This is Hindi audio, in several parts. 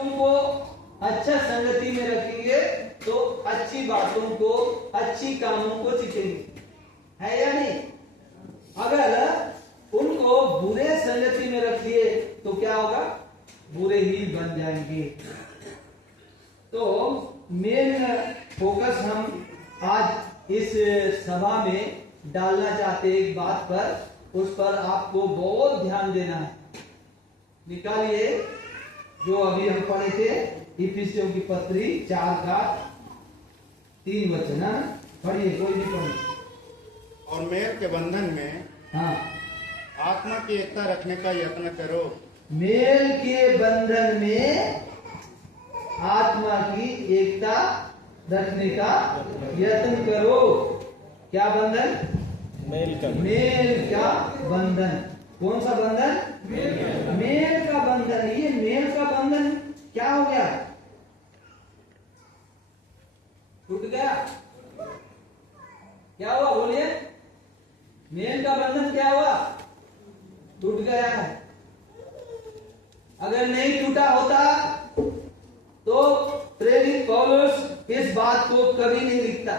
तुमको अच्छा संगति में रखेंगे तो अच्छी बातों को, अच्छी कामों को सीखेंगे, है या नहीं? अगर उनको बुरे संगति में रख दिए तो क्या होगा? बुरे ही बन जाएंगे। तो मेन फोकस हम आज इस सभा में डालना चाहते एक बात पर, उस पर आपको बहुत ध्यान देना है। निकालिए जो अभी हम पढ़े थे, इफिसियों की पत्री 4 का 3 वचन। पढ़िए, कोई भी पढ़िए। और मेल के बंधन में हाँ, आत्मा की एकता रखने का यत्न करो। मेल के बंधन में आत्मा की एकता रखने का यत्न करो। क्या बंधन? मेल का बंधन। कौन सा बंधन? मेल का बंधन। ये मेल का बंधन क्या हो गया? टूट गया? क्या हुआ? बोलिए। मेल का बंधन क्या हुआ? टूट गया है। अगर नहीं टूटा होता तो प्रेरित पौलुस इस बात को कभी नहीं लिखता।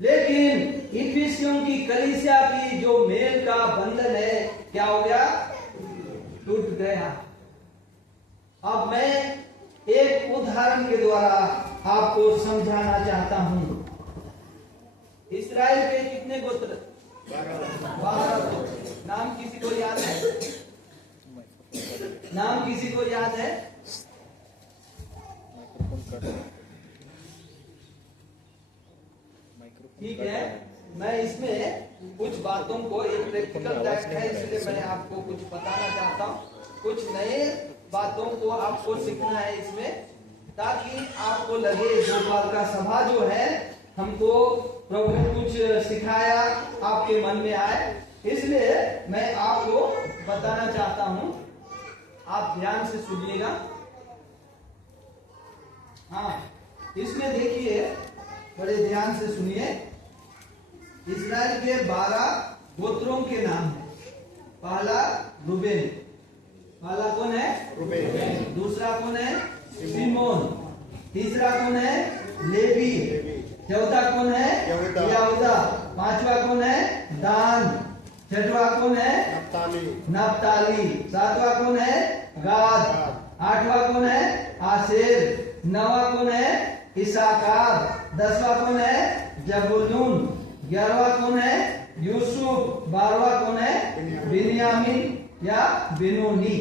लेकिन इफिसियों की कलीसिया की जो मेल का बंधन है, क्या हो गया? टूट गया। अब मैं एक उदाहरण के द्वारा आपको समझाना चाहता हूं। इस्राएल के कितने गोत्र? 12 गोत्र। नाम किसी को याद है? नाम किसी को याद है? ठीक है, मैं इसमें कुछ बातों को, एक प्रैक्टिकल टेस्ट है इसलिए मैं आपको कुछ बताना चाहता हूँ। कुछ नए बातों को आपको सीखना है इसमें, ताकि आपको लगे गोपाल का सभा जो है, हमको प्रभु कुछ सिखाया, आपके मन में आए। इसलिए मैं आपको बताना चाहता हूँ, आप ध्यान से सुनिएगा। हाँ, इसमें देखिए, बड़े ध्यान से सुनिए। इस्राएल के 12 गोत्रों के नाम है। पहला रूबेन। पहला कौन है? रूबेन। दूसरा कौन है? सिमोन। तीसरा कौन है? लेवी। चौथा कौन है? यहूदा। पांचवा कौन है? दान। छठवा कौन है? नप्ताली। सातवां कौन है? गाद। आठवां कौन है? आशेर। नौवां कौन है? इसाकार। 10वां कौन है? जबूलून। 11वां कौन है? यूसुफ। 12वां कौन है? बिन्यामीन या बिनोनी।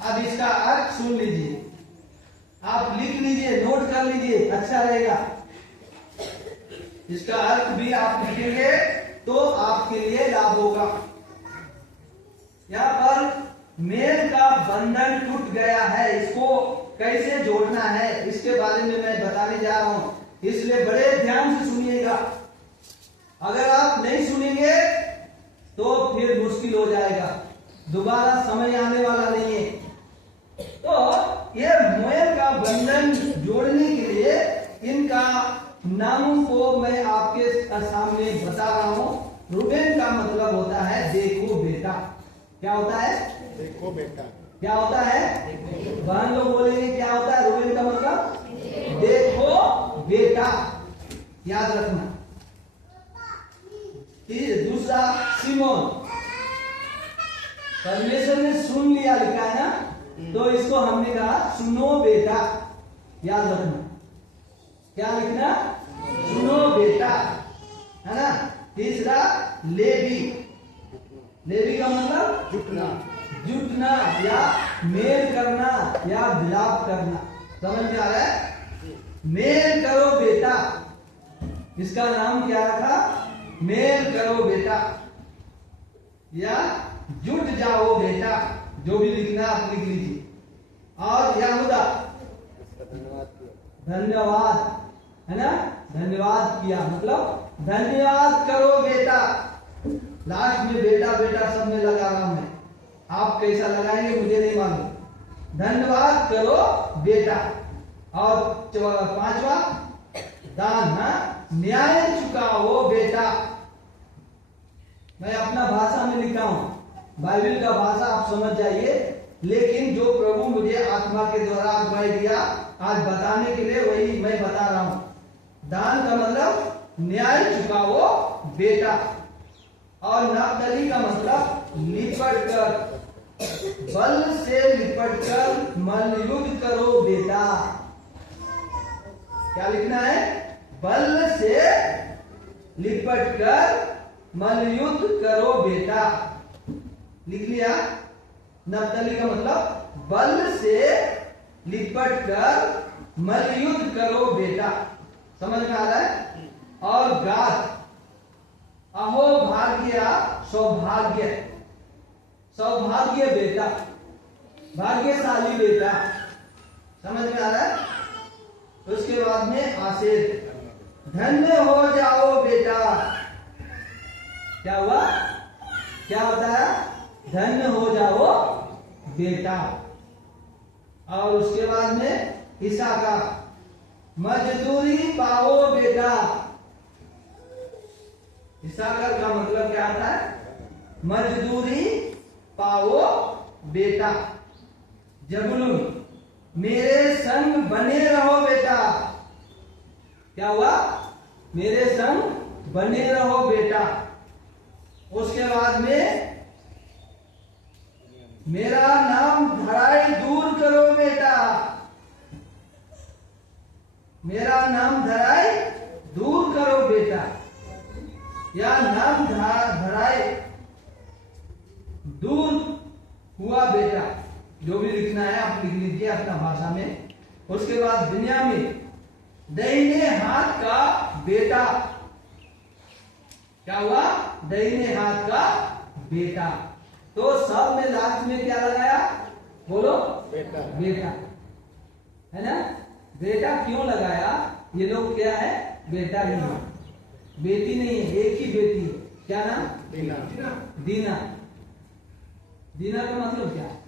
अब इसका अर्थ सुन लीजिए, आप लिख लीजिए, नोट कर लीजिए, अच्छा रहेगा। इसका अर्थ भी आप लिखेंगे तो आपके लिए लाभ होगा। यहाँ पर मेल का बंधन टूट गया है, इसको कैसे जोड़ना है इसके बारे में मैं बताने जा रहा हूं, इसलिए बड़े ध्यान से सुनिएगा। अगर आप नहीं सुनेंगे तो फिर मुश्किल हो जाएगा, दोबारा समय आने वाला नहीं है। तो ये मेल का बंधन जोड़ने के लिए इनका नामों को मैं आपके सामने बता रहा हूं। रूबेन का मतलब होता है देखो बेटा। क्या होता है? देखो बेटा। क्या होता है? बहन लोग बोलेंगे क्या होता है रूबेन का मतलब? देखो बेटा, याद रखना। दूसरा सिमोन, परमेश्वर ने सुन लिया लिखा है ना, तो इसको हमने कहा सुनो बेटा, याद रखना। क्या लिखना? सुनो बेटा, है ना। तीसरा लेवी। लेवी का मतलब जुटना। जुटना या मेल करना या विलाप करना। समझ में आ रहा है? मेल करो बेटा, इसका नाम क्या रखा? मेल करो बेटा या जुट जाओ बेटा, जो भी लिखना आप लिख लीजिए। और यहूदा, धन्यवाद, है ना, धन्यवाद किया, मतलब धन्यवाद करो बेटा। लास्ट में बेटा बेटा सब में लगा रहा हूं मैं, आप कैसा लगाएंगे मुझे नहीं मालूम। धन्यवाद करो बेटा। और 5वां दान, न्याय चुकाओ बेटा। मैं अपना भाषा में लिखा हूं, बाइबल का भाषा आप समझ जाइए, लेकिन जो प्रभु मुझे आज बताने के लिए वही मैं बता रहा हूं। दान का मतलब न्याय चुकाओ बेटा, और नप्तली का मतलब लिपट कर, बल से लिपट कर मल्लयुद्ध करो बेटा। क्या लिखना है? बल से लिपट कर मल्लयुद्ध करो बेटा। लिख लिया? नप्तली का मतलब बल से लिपट कर मल्लयुद्ध करो बेटा। समझ में आ रहा है? और गात, अहो भाग्य सौभाग्य, सौभाग्य बेटा, भाग्यशाली बेटा। समझ में आ रहा है? उसके बाद में आशीर्वाद, धन्य हो जाओ बेटा। क्या हुआ? क्या होता है? धन्य हो जाओ बेटा। और उसके बाद में ईसा का, मजदूरी पाओ बेटा। ईसाकर का मतलब क्या आता है? मजदूरी पाओ बेटा। जबुलून, मेरे संग बने रहो बेटा। क्या हुआ? मेरे संग बने रहो बेटा। उसके बाद में मेरा नाम धराई दूर करो बेटा। मेरा नाम धराई दूर करो बेटा, या नाम धराई दूर हुआ बेटा। जो भी लिखना है आप लिख लीजिए अपना भाषा में। उसके बाद बिन्यामीन, दाहिने हाथ का बेटा। क्या हुआ? दाहिने हाथ का बेटा। तो सब में लास्ट में क्या लगाया? बोलो? बेटा। बेटा है ना? बेटा क्यों लगाया? ये लोग क्या है? बेटा ही है, बेटी नहीं है। एक ही बेटी है। क्या नाम? दीना। दीना। दीना का मतलब क्या है?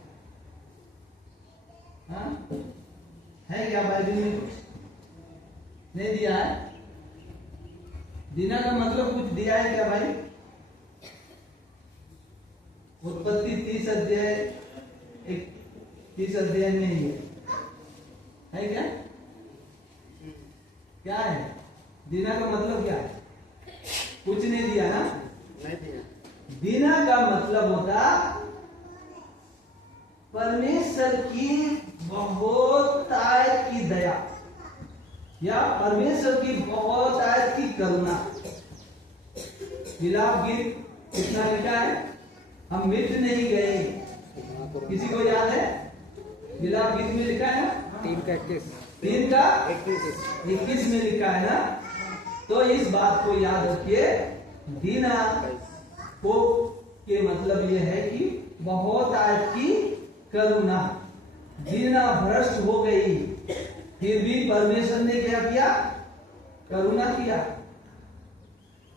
हाँ? है क्या बाइबल में? कुछ नहीं दिया है? दीना का मतलब कुछ दिया है क्या भाई? उत्पत्ति 30 अध्याय 30 अध्याय में ही है क्या? क्या है? दीना का मतलब क्या है? कुछ नहीं दिया ना? नहीं दिया। दीना का मतलब होता परमेश्वर की बहुत आयत की दया, या परमेश्वर की बहुत आयत की करुणा। विलाप गीत कितना लिखा है? हम मिट नहीं गए। किसी को याद है? विलाप गीत में लिखा है ना? 3 का 21 में लिखा है ना? तो इस बात को याद रखिए। दीना को के मतलब यह है कि बहुत आयत की करुणा। दीना भ्रष्ट हो गई, फिर भी परमेश्वर ने क्या किया? करुणा किया।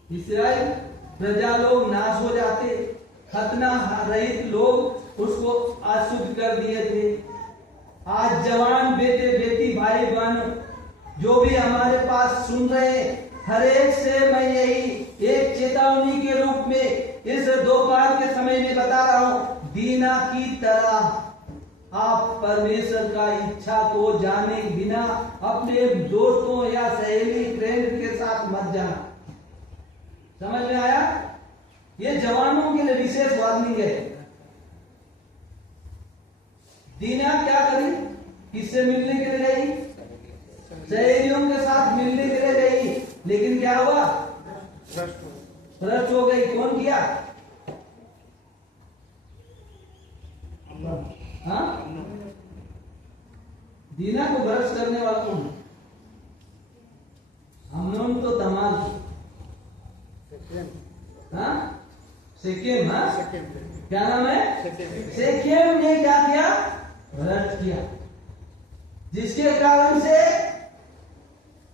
इस्राएल प्रजा लोग नाश हो जाते, खतना रहित लोग उसको अशुद्ध कर दिए थे। आज जवान बेटे बेटी भाई बहन जो भी हमारे पास सुन रहे, हर एक से मैं यही एक चेतावनी के रूप में इस दोपहर के समय में बता रहा हूं, दीना की तरह आप परमेश्वर का इच्छा को जाने बिना अपने दोस्तों या सहेली फ्रेंड के साथ मत जाना। समझ में आया? ये जवानों के लिए विशेष वार्निंग है। दीना क्या करी? किससे मिलने के लिए गई? सहेलियों के साथ मिलने के लिए गई, लेकिन क्या हुआ? भ्रष्ट हो गई। कौन किया? हाँ? दीना को भ्रष्ट करने वाला कौन? अम्नोन तो तमाम। हाँ? सेकेम। हाँ? क्या नाम है? सेकेम ने क्या किया? भ्रष्ट किया, जिसके कारण से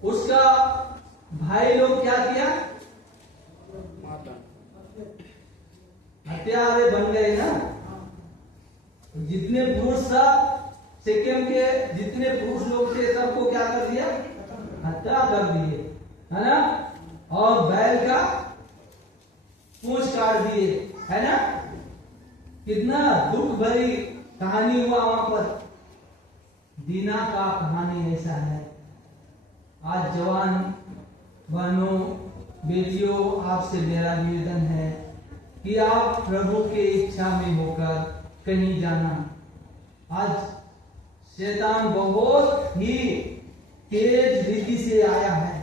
उसका भाई लोग क्या किया? हत्यारे बन गए ना। जितने पुरुष सब सेकेम के जितने पुरुष लोग थे सबको क्या कर दिया? हत्या कर दिए, है ना? और बैल का पूंछ काट दिए, है ना? कितना दुख भरी कहानी हुआ वहां पर। दीना का कहानी ऐसा है। आज जवान बहनों, बेटियों, आपसे मेरा निवेदन है कि आप प्रभु के इच्छा में होकर कहीं जाना। आज शैतान बहुत ही तेज रीति से आया है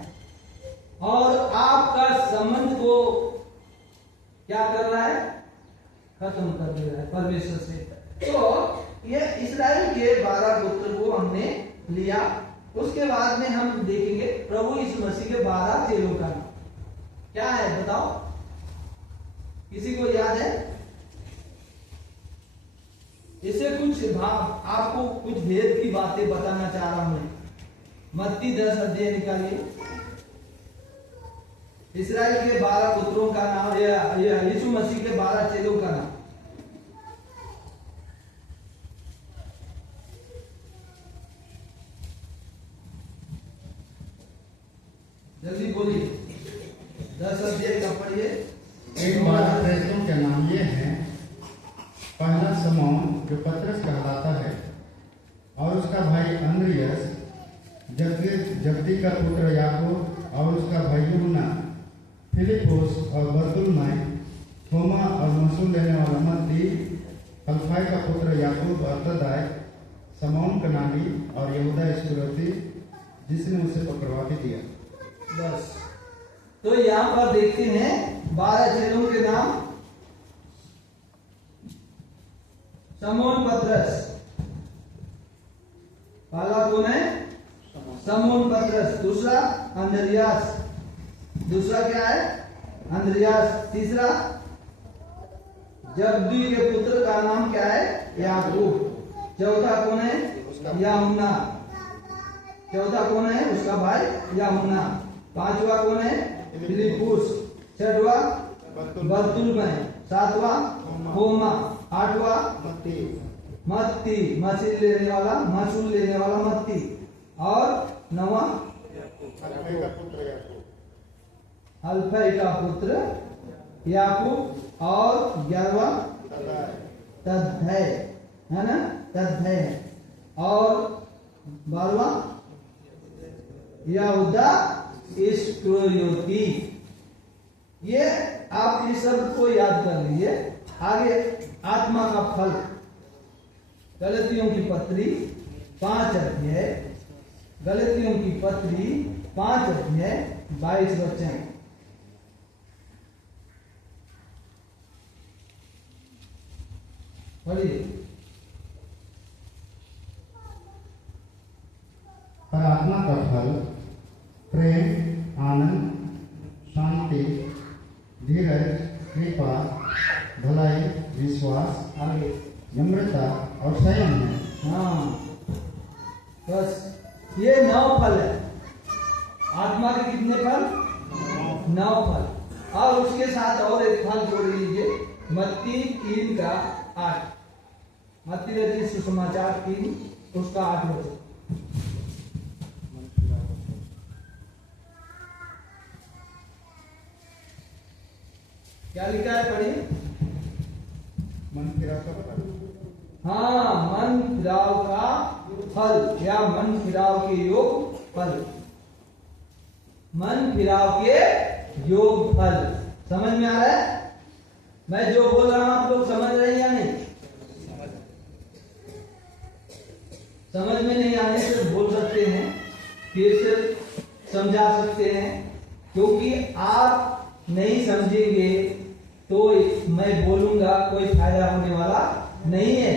और आपका संबंध को क्या कर रहा है? खत्म कर दे रहा है परमेश्वर से। तो ये इस्राएल के 12 गोत्र को हमने लिया। उसके बाद में हम देखेंगे प्रभु यीशु मसीह के 12 चेलों का नाम क्या है, बताओ, किसी को याद है? इसे कुछ आपको कुछ भेद की बातें बताना चाह रहा हूं। मत्ती 10 अध्याय निकालिए। इस्राएल के 12 पुत्रों का नाम, यीशु मसीह के 12 चेलों का नाम। जल्दी बोलिए, 10 अध्याय का पढ़िए। इन 12 प्रेरितों के नाम ये हैं। पहला शमौन जो पतरस कहलाता है और उसका भाई अंद्रियास, जब्दी का पुत्र याकूब और उसका भाई यूहन्ना, फिलिपुस और बरतुल्मै, थोमा और मसूल लेने वाला मत्ती, हल्फाई का पुत्र याकूब और तद्दाई, शमौन कनानी और यहूदा इस्करियोती जिसने उसे पकड़वा भी दिया। बस, तो यहाँ पर देखते हैं 12 चेलों के नाम। शमौन पतरस, पहला कौन है? शमौन पतरस। दूसरा अंद्रियास, दूसरा क्या है? अंद्रियास। तीसरा जब्दी के पुत्र का नाम क्या है? याकूब। चौथा कौन है? यूहन्ना। चौथा कौन है? उसका भाई यूहन्ना। पांचवा कौन है? फिलिपुस। छठवा बरतुल्मै। सातवां थोमा। आठवां मत्ती, मसूल लेने वाला मत्ती। और नौवां हल्फई का पुत्र याकूब। और 11वां तद्दै, है ना? तद्दै। और 12वां यहूदा इस्करियोती। ये आप इस सब को याद कर लीजिए। आगे आत्मा का फल, गलतियों की पत्री 5 अध्याय, गलतियों की पत्री 5 अध्याय 22 वचन। पढ़िए। पर आत्मा का फल प्रेम, आनंद, शांति, धीरज, कृपा, भलाई, विश्वास, आगे नम्रता और संयम है। हाँ, बस ये 9 फल है। आत्मा के कितने फल? 9 फल। और उसके साथ और एक फल जोड़ लीजिए, मत्ती 3 का 8। मत्ती रचित सुसमाचार 3 उसका 8 वचन। क्या लिखा है? पढ़िए। मन फिराव का फल। हाँ, मन फिराव का फल या मन फिराव के योग फल। मन फिराव के योग फल समझ में आ रहा है? मैं जो बोल रहा हूं आप लोग समझ रहे हैं या नहीं? समझ में नहीं आने से बोल सकते हैं, फिर से समझा सकते हैं, क्योंकि आप नहीं समझेंगे तो मैं बोलूंगा कोई फायदा होने वाला नहीं है।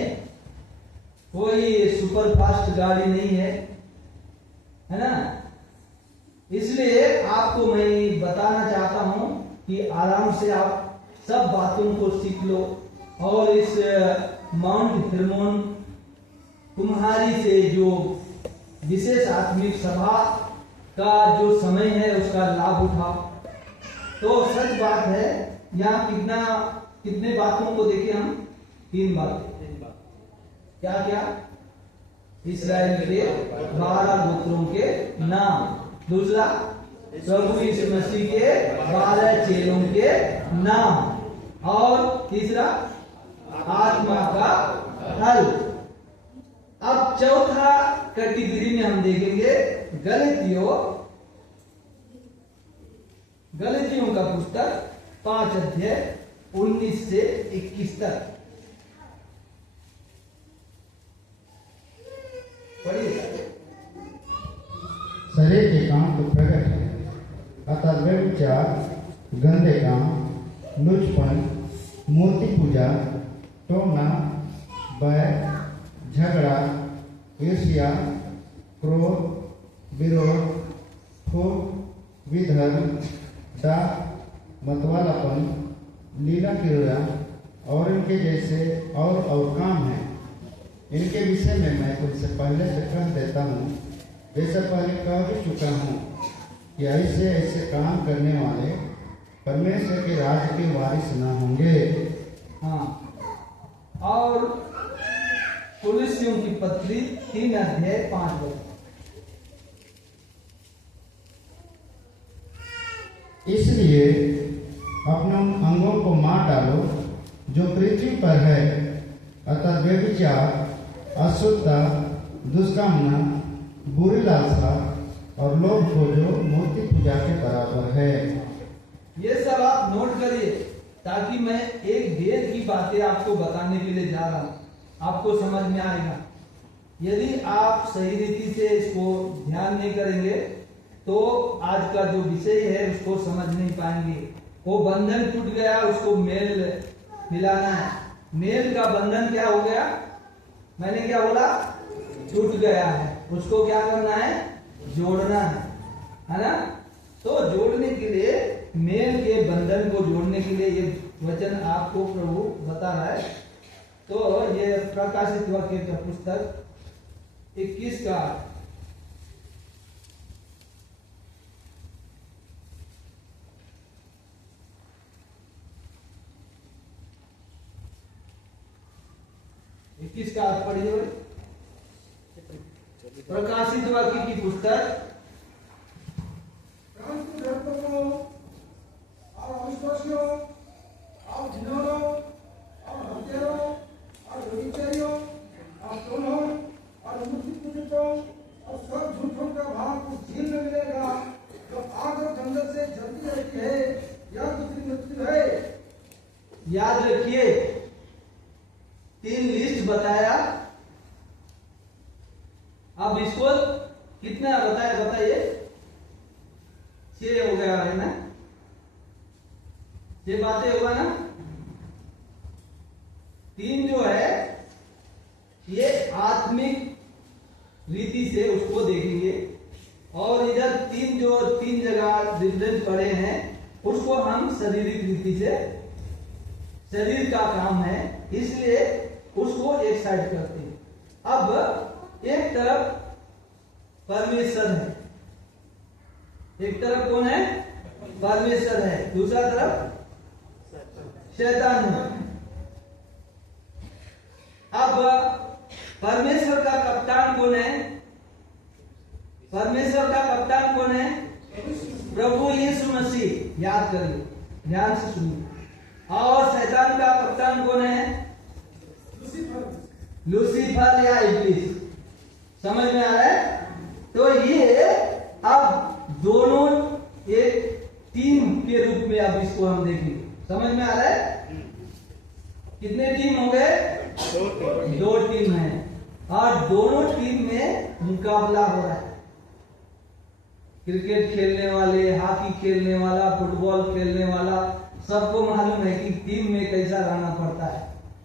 कोई सुपर फास्ट गाड़ी नहीं है, है ना? इसलिए आपको मैं बताना चाहता हूं कि आराम से आप सब बातों को सीख लो और इस माउंट हर्मोन तुम्हारी से जो विशेष आत्मिक सभा का जो समय है उसका लाभ उठाओ। तो सच बात है, यहाँ कितने बातों को देखे हम? 3 बातें। क्या क्या? इस्राएल के 12 गोत्रों के नाम। दूसरा प्रभु यीशु मसीह के 12 चेलों के नाम। और तीसरा आत्मा का फल। अब चौथा कैटेगरी में हम देखेंगे गलतियों का पुस्तक 5 अध्याय 19 से 21 तक पढ़िए। शरीर के काम तो प्रकट है, अतः व्यभिचार, गंदे काम, लुचपन, मूर्ति पूजा, टोना, बैर, झगड़ा, ईर्ष्या, क्रोध, विरोध, फूट, विधर्म, डाक, मतवालापन, लीला क्रीड़ा और इनके जैसे और काम हैं। इनके विषय में मैं तुमसे पहले से कह देता हूँ, जैसा पहले कह भी चुका हूँ कि ऐसे काम करने वाले परमेश्वर के राज्य के वारिस न होंगे। हाँ, और कुलुस्सियों की पत्री 3 अध्याय 5 वचन। इसलिए अपने उन अंगों को मार डालो जो पृथ्वी पर है, अतः व्यभिचार, अशुद्धता, दुष्कामना, बुरी लालसा और लोभ को जो मूर्ति पूजा के बराबर है। ये सब आप नोट करिए, ताकि मैं एक भेद की बातें आपको बताने के लिए जा रहा हूँ, आपको समझ में आएगा। यदि आप सही रीति से इसको ध्यान नहीं करेंगे तो आज का जो विषय है उसको समझ नहीं पाएंगे। वो बंधन टूट गया, उसको मेल मिलाना है। मेल का बंधन क्या हो गया, मैंने क्या बोला, टूट गया है, उसको क्या करना है, जोड़ना है ना। तो जोड़ने के लिए, मेल के बंधन को जोड़ने के लिए ये वचन आपको प्रभु बता रहा है। तो ये प्रकाशित वाक्य का पुस्तक 21 का 21 का अर्थ पढ़िए। प्रकाशित वाक्य की पुस्तक और अविश्वासियों और घिनौनों और हत्यारों और व्यभिचारियों और टोनों और मूर्ति पूजकों और सब झूठों का भाग उस झील में मिलेगा जो आग और जंगल से जलती रहती है, यह दूसरी मृत्यु है। याद रखिए, 3 लिस्ट बताया। अब इसको कितना बताइए, 6 हो गया है ना, 6 बातें होगा ना। 3 जो है ये आत्मिक रीति से उसको देखेंगे, और इधर 3 जगह डिफरेंस पड़े हैं उसको हम शारीरिक रीति से, शरीर का काम है इसलिए उसको एक साइड करते हैं। अब एक तरफ परमेश्वर है, एक तरफ कौन है, परमेश्वर है, दूसरा तरफ शैतान है। अब परमेश्वर का कप्तान कौन है, परमेश्वर का कप्तान कौन है, प्रभु यीशु मसीह। याद करिए, ध्यान से सुनिए। और शैतान का कप्तान कौन है, लूसीफर या इब्लीस। समझ में आ रहा है। तो ये अब दोनों एक टीम के रूप में अब इसको हम देखेंगे। समझ में आ रहा है। कितने टीम हो गए, 2 टीम है, और दोनों टीम में मुकाबला हो रहा है। क्रिकेट खेलने वाले, हॉकी खेलने वाला, फुटबॉल खेलने वाला, सबको मालूम है कि टीम में कैसा रहना पड़ता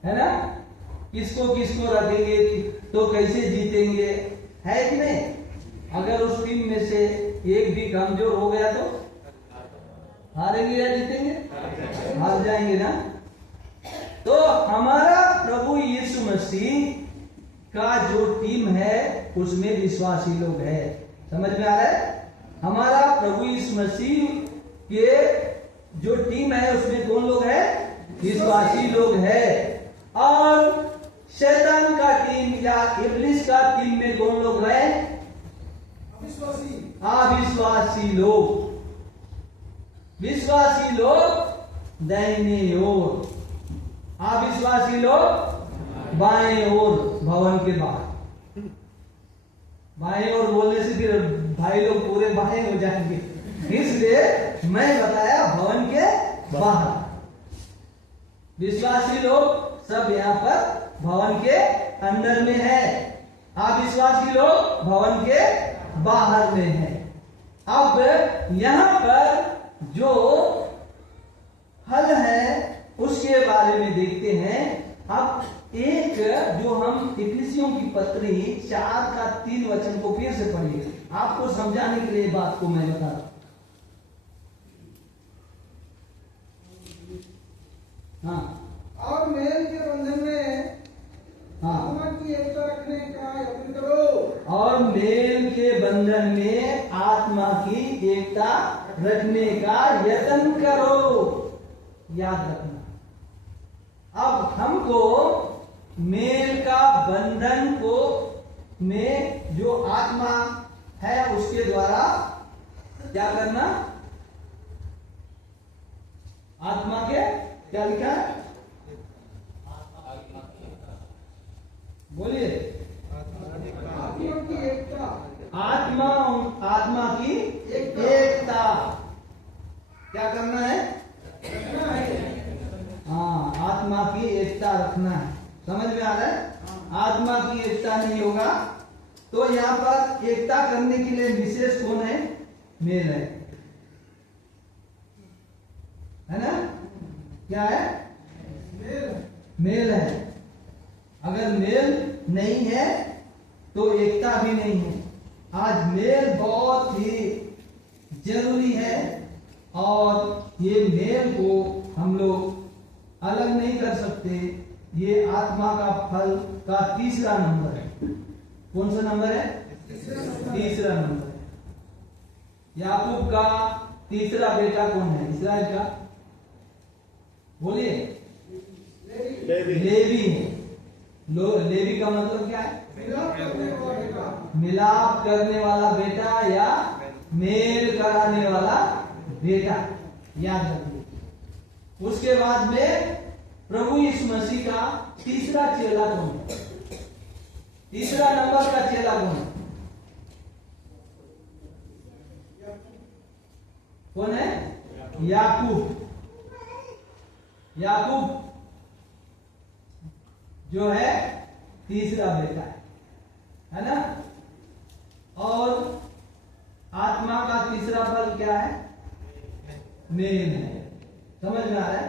है ना। किसको किसको रखेंगे तो कैसे जीतेंगे, है कि नहीं। अगर उस टीम में से एक भी कमजोर हो गया तो हारेंगे या जीतेंगे, हार जाएंगे ना। तो हमारा प्रभु यीशु मसीह का जो टीम है उसमें विश्वासी लोग है। समझ में आ रहा है। हमारा प्रभु यीशु मसीह के जो टीम है उसमें कौन लोग है, विश्वासी लोग है। और शैतान का टीम या इब्लिस का टीम में कौन लोग है, अविश्वासी लोग। विश्वासी लोग दाहिने ओर, अविश्वासी लोग बाएं ओर, भवन के बाहर। बाएं ओर बोलने से फिर भाई लोग पूरे बाएं हो जाएंगे, इसलिए मैं बताया भवन के बाहर। विश्वासी लोग सब यहाँ पर भवन के अंदर में है, अविश्वासी लोग भवन के बाहर में है। अब यहाँ पर जो फल है उसके बारे में देखते हैं। अब एक जो हम इफिसियों की पत्री 4 का 3 वचन को फिर से पढ़िए, आपको समझाने के लिए बात को मैं बता रहा हूं। हाँ, और मेल के बंधन में हाँ, आत्मा की एकता रखने का यत्न करो। और मेल के बंधन में आत्मा की एकता रखने का यत्न करो। याद रखना, अब हमको मेल का बंधन को में जो आत्मा है उसके द्वारा क्या करना, आत्मा के क्या लिखा है, बोलिए, आत्मा की एकता, आत्मा की एकता क्या करना है, रखना है। हाँ, आत्मा की एकता रखना है। समझ में आ रहा है? आत्मा की एकता नहीं होगा तो यहाँ पर एकता करने के लिए विशेष कौन है, मेल है ना, क्या है, मेल है। अगर मेल नहीं है तो एकता भी नहीं है। आज मेल बहुत ही जरूरी है और ये मेल को हम लोग अलग नहीं कर सकते। ये आत्मा का फल का तीसरा नंबर है। कौन सा नंबर है, तीसरा नंबर है। याकूब का तीसरा बेटा कौन है इस्राएल का, बोलिए, लेवी है। लेवी का मतलब क्या है, मिलाप करने वाला बेटा या मेल कराने वाला बेटा, याद रखिए। उसके बाद में प्रभु यीशु मसीह का तीसरा चेला कौन है, तीसरा नंबर का चेला कौन है, कौन है, याकूब। याकूब जो है तीसरा बेटा है ना। और आत्मा का तीसरा फल क्या है, मेल है। समझ में आ रहा है,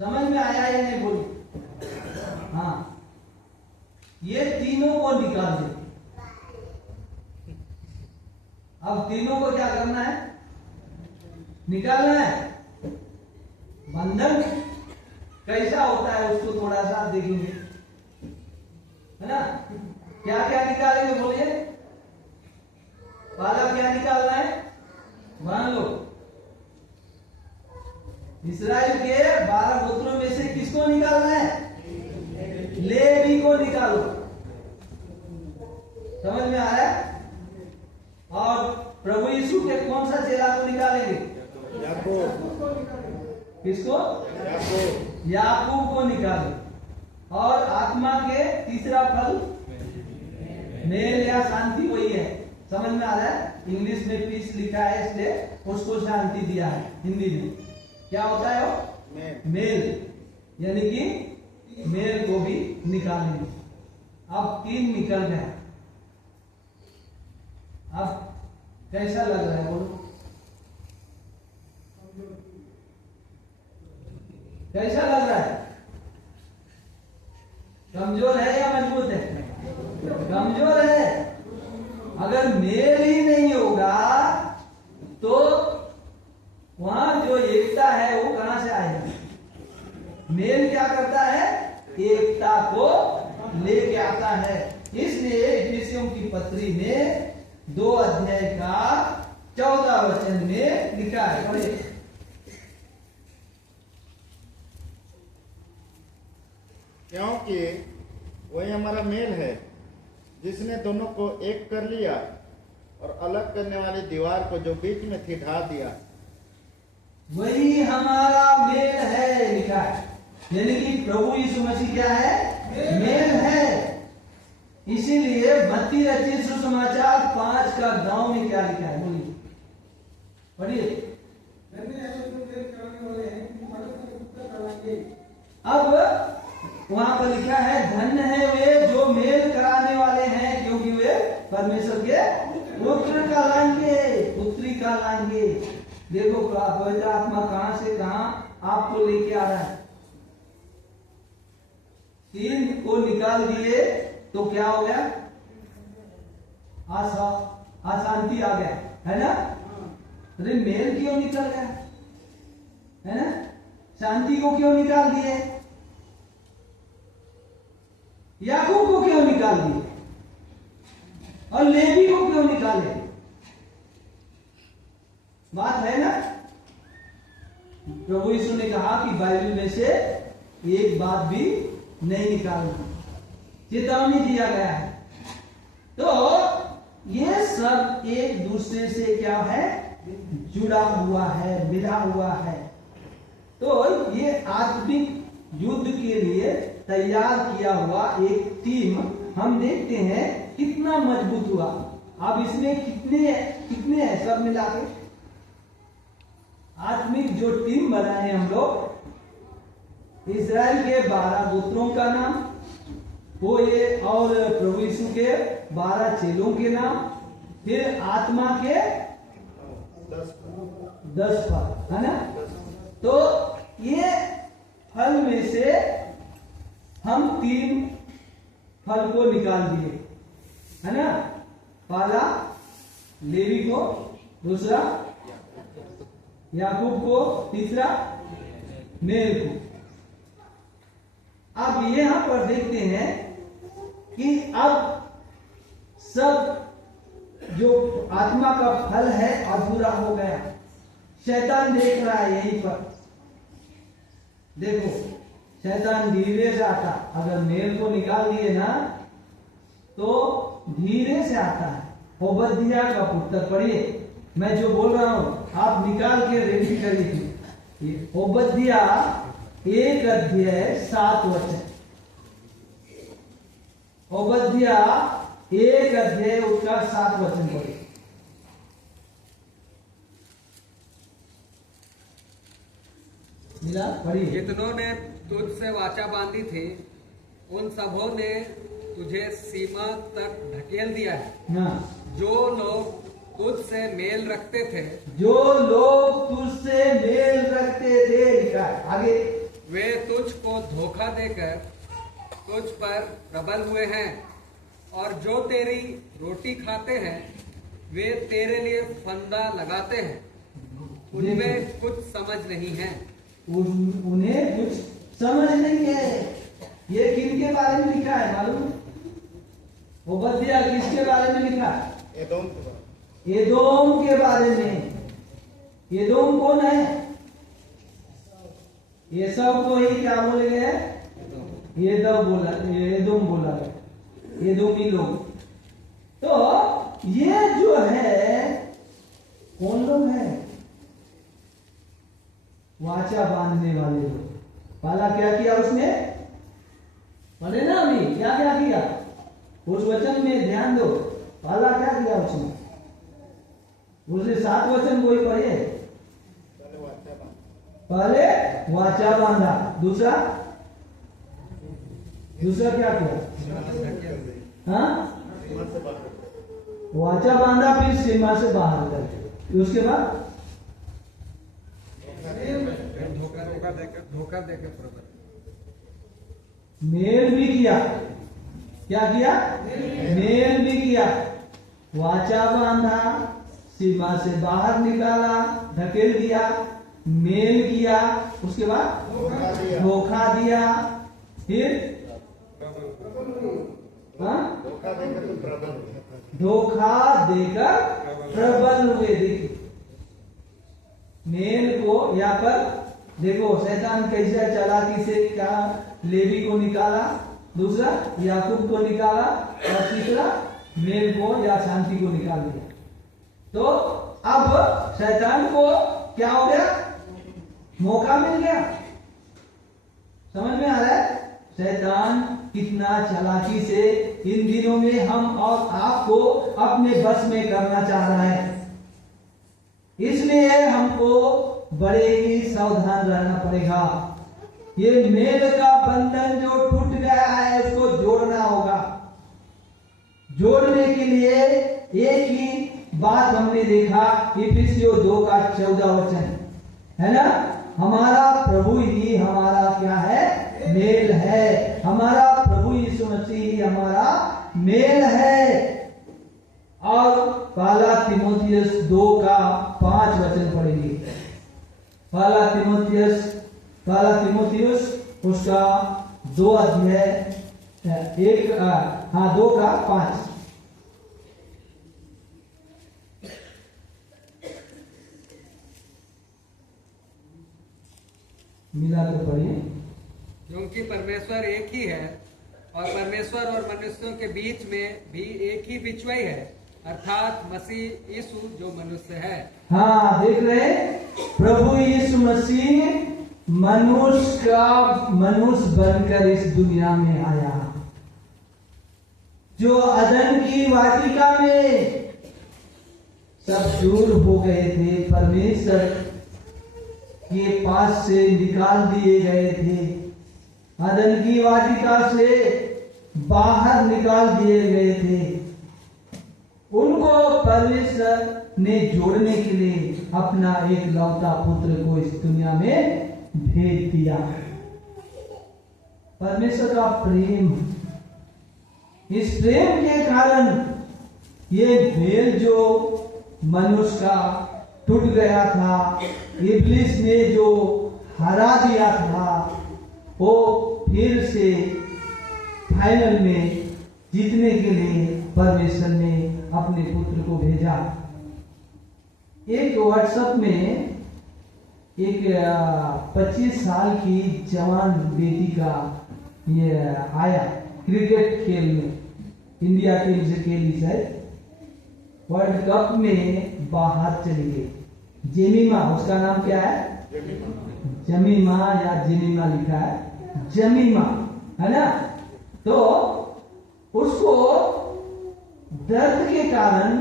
समझ में आया या नहीं, बोलिए। हाँ, ये तीनों को निकाल दे। अब तीनों को क्या करना है, निकालना है। बंधन कैसा होता है उसको थोड़ा सा देखेंगे, है ना। क्या क्या निकालेंगे, बोलिए। पहला क्या निकालना है, मान लो इस्राएल के 12 गोत्रों में से किसको निकालना है, लेवी को निकालो। समझ में आ रहा है। और प्रभु यीशु के कौन सा चेला को निकालेंगे, किसको, याकूब को निकालो। और आत्मा के तीसरा फल मेल या शांति वही है। समझ में आ रहा है। इंग्लिश में पीस लिखा है इसलिए उसको शांति दिया है। हिंदी में क्या होता है वो, मेल, यानी कि मेल को भी निकालेंगे। अब 3 निकल गए। अब कैसा लग रहा है, बोलो, कैसा लग रहा है, कमजोर है या मजबूत है, कमजोर है। अगर मेल ही नहीं होगा तो वहां जो एकता है वो कहां से आएगा। मेल क्या करता है, एकता को लेके आता है। इसलिए इफिसियों की पत्री में 2 अध्याय का 14 वचन में लिखा है, क्योंकि वही हमारा मेल है जिसने दोनों को एक कर लिया और अलग करने वाली दीवार को जो बीच में थी ढा दिया। वही हमारा मेल है लिखा है। यानी कि प्रभु यीशु मसीह क्या है, मेल है। इसीलिए भक्ति रचित सुसमाचार 5 का गांव में क्या लिखा है, बोलिए, पढ़िए। धन्य है जो मेल कराने वाले हैं, कि परमेश्वर के पुत्र कहलाएंगे। अब वहां पर लिखा है धन्य है वे जो मेल कराने वाले हैं, क्योंकि वे परमेश्वर के पुत्र कहलाएंगे, पुत्री कहलाएंगे। देखो पवित्र आत्मा कहां से कहां आपको लेके आ रहा है। 3 को निकाल दिए तो क्या हो गया, अशांति आ गया, है ना। अरे मेल क्यों निकल गया, है ना, शांति को क्यों निकाल दिए, याकूब को क्यों निकाल दिए, और लेवी को क्यों निकाले, बात है ना। प्रभु यीशु ने कहा कि बाइबल में से एक बात भी नहीं निकालना, चेतावनी दिया गया है। तो ये सब एक दूसरे से क्या है, जुड़ा हुआ है, मिला हुआ है। तो ये आत्मिक युद्ध के लिए तैयार किया हुआ एक टीम हम देखते हैं कितना मजबूत हुआ। अब इसमें कितने हैं सब मिला के, आत्मिक जो टीम बनाए हम लोग, इजराइल के 12 गोत्रों का नाम वो ये, और प्रभु यीशु के 12 चेलों के नाम, फिर आत्मा के 10 फल, है ना। तो ये फल में से हम 3 फल को निकाल दिए, है ना। पहला लेवी को, दूसरा याकूब को, तीसरा मेल को। अब यहां पर देखते हैं कि अब सब जो आत्मा का फल है अधूरा हो गया। शैतान देख रहा है यहीं पर, देखो शैतान धीरे से आता, अगर मेल को निकाल दिए ना तो धीरे से आता है। ओबद्याह का पुत्र, पढ़िए, मैं जो बोल रहा हूं आप निकाल के रेडी करिए। ओबद्याह 1 अध्याय 7 वचन, ओबद्याह 1 अध्याय उसका 7 वचन पढ़िए। मिला, पढ़िए। जितनों ने तुझसे वाचा बांधी थी उन सबों ने तुझे सीमा तक ढकेल दिया है। हाँ। जो लोग तुझसे मेल रखते थे, जो लोग तुझसे मेल रखते थे, लिखा है आगे, वे तुझको धोखा देकर तुझ पर प्रबल हुए हैं, और जो तेरी रोटी खाते हैं वे तेरे लिए फंदा लगाते हैं, उनमें कुछ समझ नहीं है। उन्हें कुछ समझ नहीं है। ये किनके बारे में लिखा है मालूम? ओबद्याह किसके बारे में लिखा है? एदोम के बारे में। एदोम कौन है? ये सब को ही क्या बोले गए? एदोम बोला गया, एदोमी लोग। तो ये जो है कौन लोग हैं? वाचा बांधने वाले लोग। पहला क्या किया उसने? पढ़े ना अभी, क्या क्या किया उस वचन में ध्यान दो। पहला क्या किया उसने? उसने 7 वचन कोई पढ़े? पहले वाचा बांधा, दूसरा क्या किया? हाँ, वाचा बांधा, फिर सीमा से बाहर कर दिया। उसके बाद धोखा देकर प्रबल मेल भी किया। क्या किया? मेल भी किया। वाचा बांधा, सीमा से बाहर निकाला, ढकेल दिया, मेल किया, उसके बाद धोखा दिया, फिर धोखा देकर प्रबल हुए। देखिए मेल को यहाँ पर देखो शैतान कैसे चालाकी से क्या लेवी को निकाला, दूसरा याकूब को निकाला, और तीसरा मेल को या शांति को निकाल दिया। तो अब शैतान को क्या हो गया? मौका मिल गया। समझ में आ रहा है? शैतान कितना चालाकी से इन दिनों में हम और आपको अपने बस में करना चाह रहा है। इसलिए हमको बड़े ही सावधान रहना पड़ेगा। ये मेल का बंधन जो टूट गया है उसको जोड़ना होगा। जोड़ने के लिए एक ही बात हमने देखा, इफिसियों 2:14 है ना। हमारा प्रभु ही हमारा क्या है? मेल है। हमारा प्रभु यीशु मसीह ही हमारा मेल है। और पहला तीमुथियुस 2:5 पढ़ेंगे। पहला तीमुथियुस उसका 2:5 मिला कर पढ़िए। क्योंकि परमेश्वर एक ही है और परमेश्वर और मनुष्यों के बीच में भी एक ही बिचवाई है, अर्थात मसीह यीशु जो मनुष्य है। हाँ, देख रहे, प्रभु यीशु मसीह मनुष्य बनकर इस दुनिया में आया। जो अदन की वाटिका में सब दूर हो गए थे, परमेश्वर के पास से निकाल दिए गए थे, अदन की वाटिका से बाहर निकाल दिए गए थे, उनको परमेश्वर ने जोड़ने के लिए अपना एक लौता पुत्र को इस दुनिया में भेज दिया। परमेश्वर का प्रेम, इस प्रेम के कारण ये मेल जो मनुष्य का टूट गया था, इब्लिस ने जो हरा दिया था, वो फिर से फाइनल में जीतने के लिए परमेश्वर ने अपने पुत्र को भेजा। एक व्हाट्सएप में एक 25 साल की जवान बेटी का ये आया, क्रिकेट खेल में इंडिया टीम से खेली शायद, वर्ल्ड कप में बाहर चली गई। जेमिमा, उसका नाम क्या है? जमीमा या जेमिमा लिखा है, जमीमा है ना। तो उसको दर्द के कारण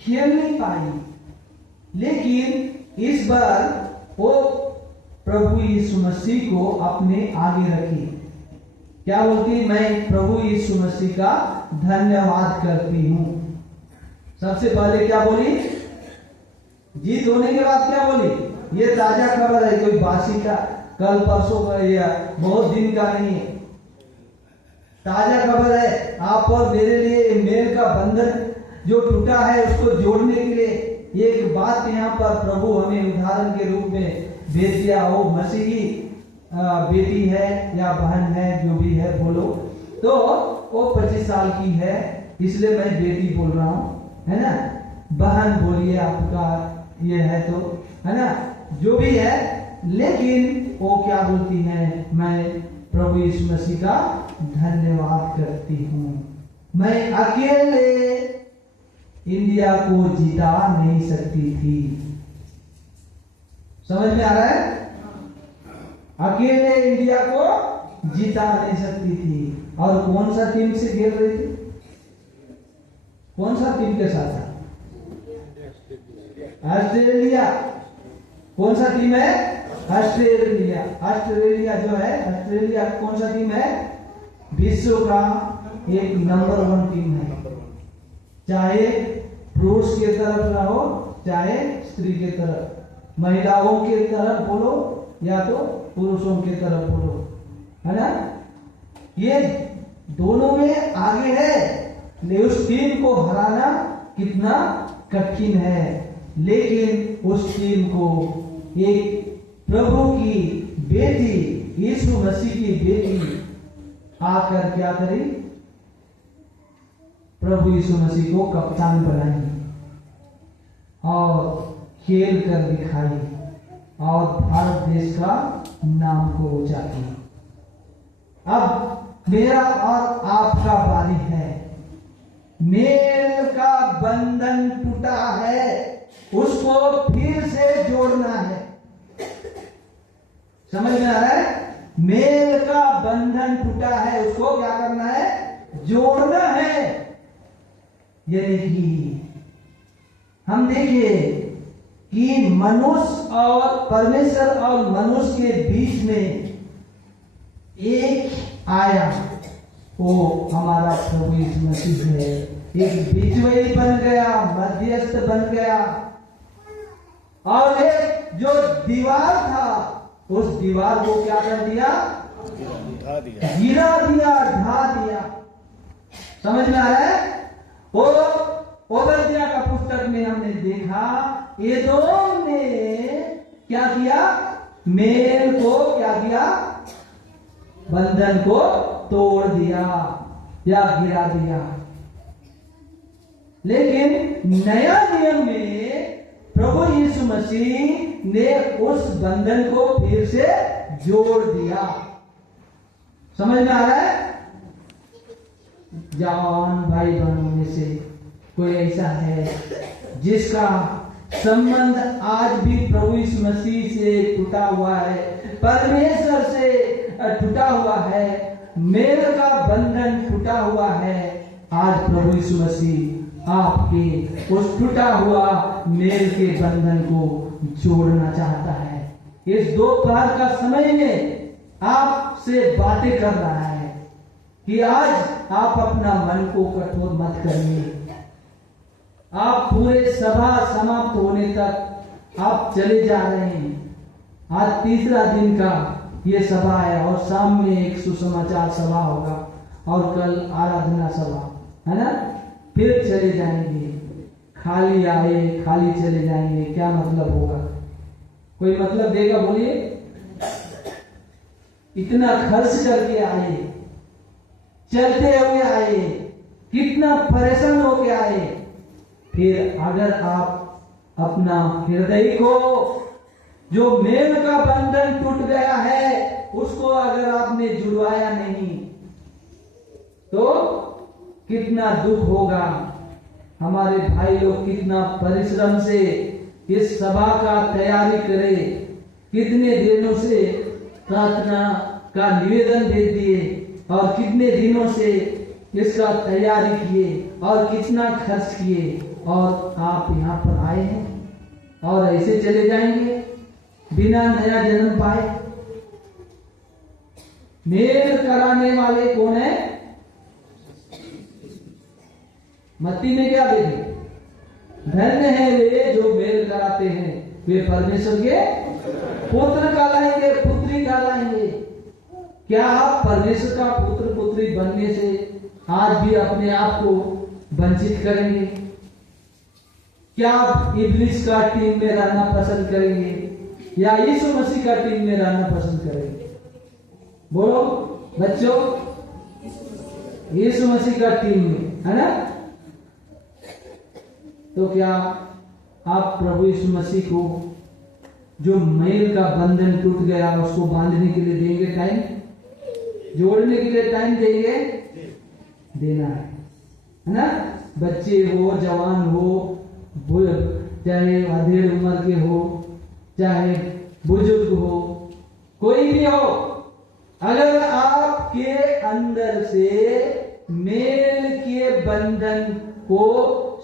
खेल नहीं पाई, लेकिन इस बार वो प्रभु यीशु मसीह को अपने आगे रखी। क्या बोलती? मैं प्रभु यीशु मसीह का धन्यवाद करती हूँ। सबसे पहले क्या बोली? जीत होने के बाद क्या बोली? ये ताजा खबर है, कोई बासी का, कल परसों का या बहुत दिन का नहीं है, ताजा खबर है। आप और मेरे लिए मेल का बंधन जो टूटा है उसको जोड़ने के लिए एक बात यहाँ पर प्रभु हमें उदाहरण के रूप में भेज दिया। वो मसीही बेटी है या बहन है, जो भी है बोलो, तो वो 25 साल की है, इसलिए मैं बेटी बोल रहा हूँ, है ना। बहन बोलिए आपका ये है तो, है ना, जो भी है। लेकिन वो क्या बोलती है? मैं प्रभु यीशु मसीह का धन्यवाद करती हूँ। मैं अकेले इंडिया को जिता नहीं सकती थी। समझ में आ रहा है? अकेले इंडिया को जिता नहीं सकती थी। और कौन सा टीम से खेल रही थी? कौन सा टीम के साथ था? ऑस्ट्रेलिया। कौन सा टीम है? ऑस्ट्रेलिया। ऑस्ट्रेलिया जो है, ऑस्ट्रेलिया कौन सा टीम है? विश्व का एक नंबर 1 टीम है। चाहे पुरुष के तरफ रहो, चाहे स्त्री के तरफ, महिलाओं के तरफ बोलो या तो पुरुषों के तरफ बोलो, है ना। ये दोनों में आगे है। उस टीम को हराना कितना कठिन है, लेकिन उस टीम को एक प्रभु की बेटी, यीशु मसीह की बेटी आकर क्या करी? प्रभु यीशु मसीह को कप्तान बनाई और खेल कर दिखाई और भारत देश का नाम को ऊंचा किया। अब मेरा और आपका बारी है। मेल का बंधन टूटा है, उसको फिर से जोड़ना है। समझ में आ रहा है? मेल का बंधन टूटा है, उसको क्या करना है? जोड़ना है। यानी कि हम देखिए कि मनुष्य और परमेश्वर और मनुष्य के बीच में एक आया, वो हमारा प्रभु यीशु मसीह है। एक बीचवई बन गया, मध्यस्थ बन गया, और एक जो दीवार था उस दीवार को क्या कर दिया? गिरा दिया, ढा दिया। समझ में आ रहा है? और ओबद्याह का पुस्तक में हमने देखा एदोम ने क्या किया? मेल को क्या किया? बंधन को तोड़ दिया या गिरा दिया। लेकिन नया नियम में प्रभु यीशु मसीह ने उस बंधन को फिर से जोड़ दिया। समझ में आ रहा है? जवान भाई बहनों में से कोई ऐसा है जिसका संबंध आज भी प्रभु यीशु मसीह से टूटा हुआ है, परमेश्वर से टूटा हुआ है, मेल का बंधन टूटा हुआ है। आज प्रभु यीशु मसीह आपके उस टूटा हुआ मेल के बंधन को जोड़ना चाहता है। इस दोपहर का समय में आपसे बातें कर रहा है कि आज आप अपना मन को कठोर मत करिए। आप पूरे सभा समाप्त होने तक आप चले जा रहे हैं। आज तीसरा दिन का ये सभा है और शाम में एक सुसमाचार सभा होगा और कल आराधना सभा है ना। फिर चले जाएंगे, खाली आए खाली चले जाएंगे, क्या मतलब होगा? कोई मतलब देगा? बोलिए। इतना खर्च करके आए, चलते हुए आए, कितना परेशान होके आए, फिर अगर आप अपना हृदय को, जो मेल का बंधन टूट गया है, उसको अगर आपने जुड़वाया नहीं तो कितना दुख होगा। हमारे भाई लोग कितना परिश्रम से इस सभा का तैयारी करे, कितने दिनों से प्रार्थना का निवेदन दे दिए और कितने दिनों से इसका तैयारी किए और कितना खर्च किए, और आप यहाँ पर आए हैं और ऐसे चले जाएंगे बिना नया जन्म पाए। मेल कराने वाले कौन है? मत्ती में क्या देखें? धन्य है वे जो मेल कराते हैं, वे परमेश्वर के पुत्र कहलाएंगे, पुत्री कहलाएंगे। क्या आप परमेश्वर का पुत्र पुत्री बनने से आज भी अपने आप को वंचित करेंगे? क्या आप इब्लिस का टीम में रहना पसंद करेंगे या यीशु मसीह का टीम में रहना पसंद करेंगे? बोलो बच्चों, यीशु मसीह का टीम में, है ना? तो क्या आप प्रभु यीशु मसीह को जो मेल का बंधन टूट गया उसको बांधने के लिए देंगे टाइम? जोड़ने के लिए टाइम देंगे? देना है ना? बच्चे हो, जवान हो, चाहे अधेड़ उम्र के हो, चाहे बुजुर्ग हो, कोई भी हो, अगर आपके अंदर से मेल के बंधन को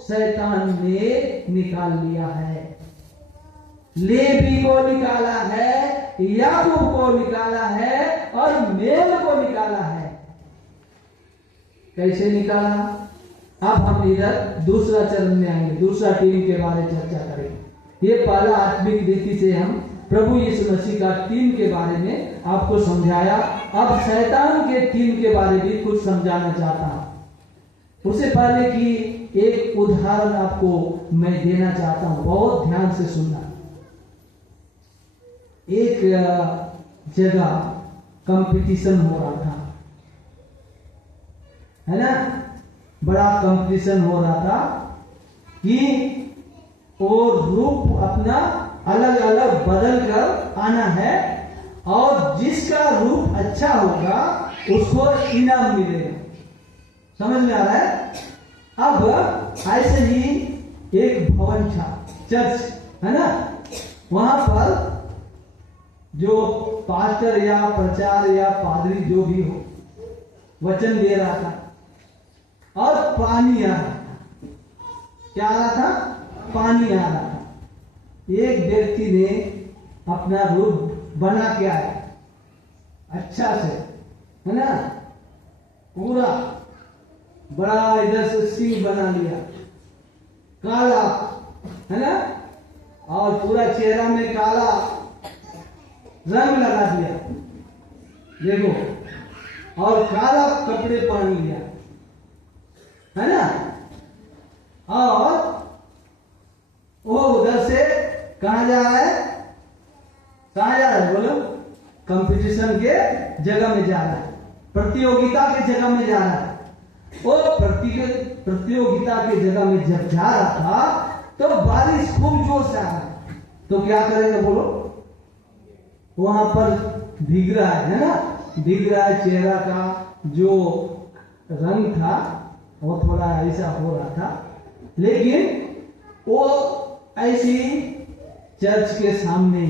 शैतान ने निकाल लिया है, लेवी को निकाला है, याकूब को निकाला है और मेल को निकाला है। कैसे निकाला? अब हम इधर दूसरा चरण में आएंगे, दूसरा टीम के बारे में चर्चा करेंगे। ये पहला आत्मिक रीति से हम प्रभु यीशु मसीह का टीम के बारे में आपको समझाया। अब शैतान के टीम के बारे में कुछ समझाना चाहता हूं। उससे पहले कि एक उदाहरण आपको मैं देना चाहता हूं, बहुत ध्यान से सुनना। एक जगह कंपटीशन हो रहा था, है ना? बड़ा कंपटीशन हो रहा था कि वो रूप अपना अलग अलग बदल कर आना है और जिसका रूप अच्छा होगा उसको इनाम मिलेगा। समझ में आ रहा है? अब ऐसे ही एक भवन था, चर्च, है ना? वहां पर जो पास्टर या प्रचार या पादरी जो भी हो वचन दे रहा था और पानी आ रहा था। क्या आ रहा था? पानी आ रहा था। एक व्यक्ति ने अपना रूप बना के आया अच्छा से, है ना, पूरा बड़ा इधर से सिंह बना लिया, काला, है ना, और पूरा चेहरा में काला रंग लगा दिया, देखो, और काला कपड़े पहन लिया, है ना, और वो उधर से कहा जा रहा है? कहा जा रहा है बोलो? कंपटीशन के जगह में जा रहा है, प्रतियोगिता के जगह में जा रहा है। वो प्रतियोगिता के जगह में जब जा रहा था तो बारिश खूब जोर से आ रहा है, तो क्या करेगा बोलो? वहां पर भीग रहा है ना, भीग रहा है, चेहरा का जो रंग था वो थोड़ा ऐसा हो रहा था, लेकिन वो ऐसी चर्च के सामने